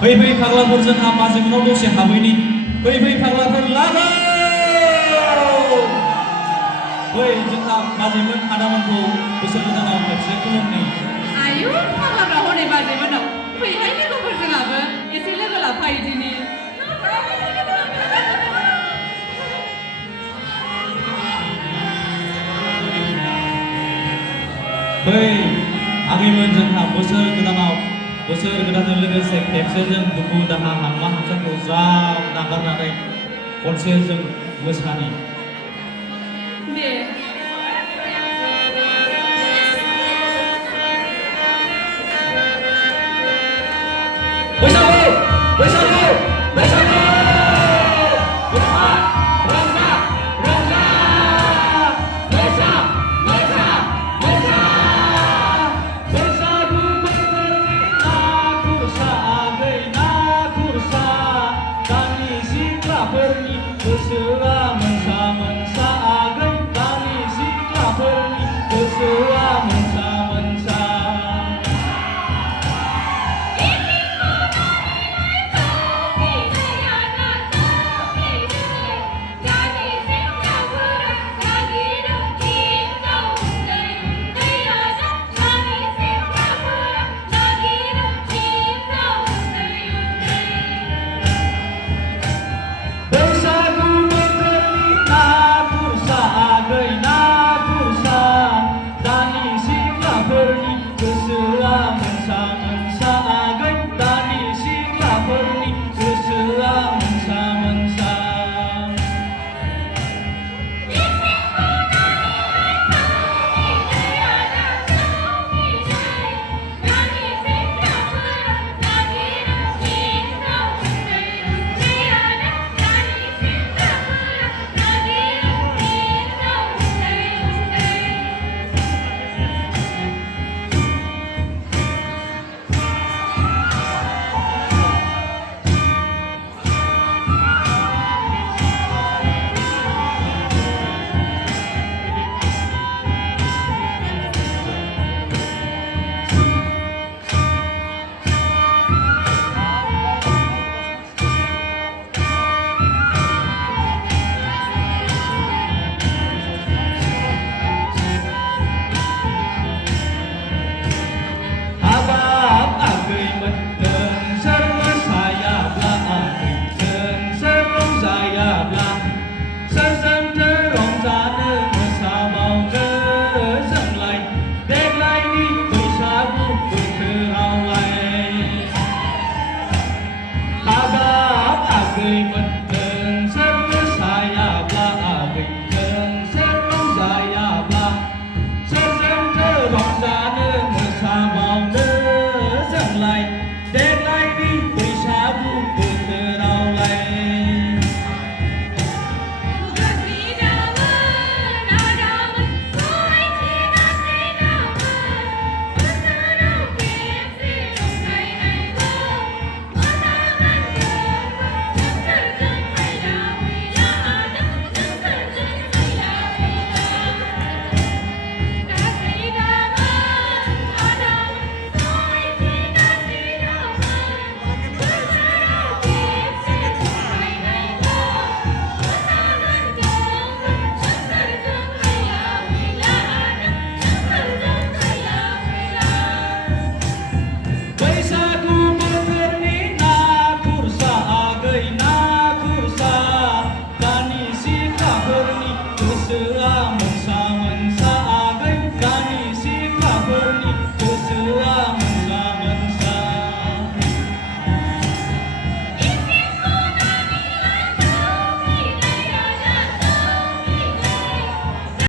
फै फै फाग्लाफोर जोंहा बाजैमोनाव दसे हाबैनि फै फै फाग्लाफोर लागौ फै जोंहा बाजैमोन आदामोनखौ बोसोर गोदानाव खेबसे खुलुमनि आयु फाग्लाफ्रा हनै बाजैमोनाव फैहाय लोगोफोर जोंहाबो एसे लोगो लाफायदिनि फै आगैमोन जोंहा बोसोर गोदानजों लोगोसे खेबसे जों दुखु दाहा हांमा हांसाखौ ज्राब नागारनानै खनसे जों मोसानि दे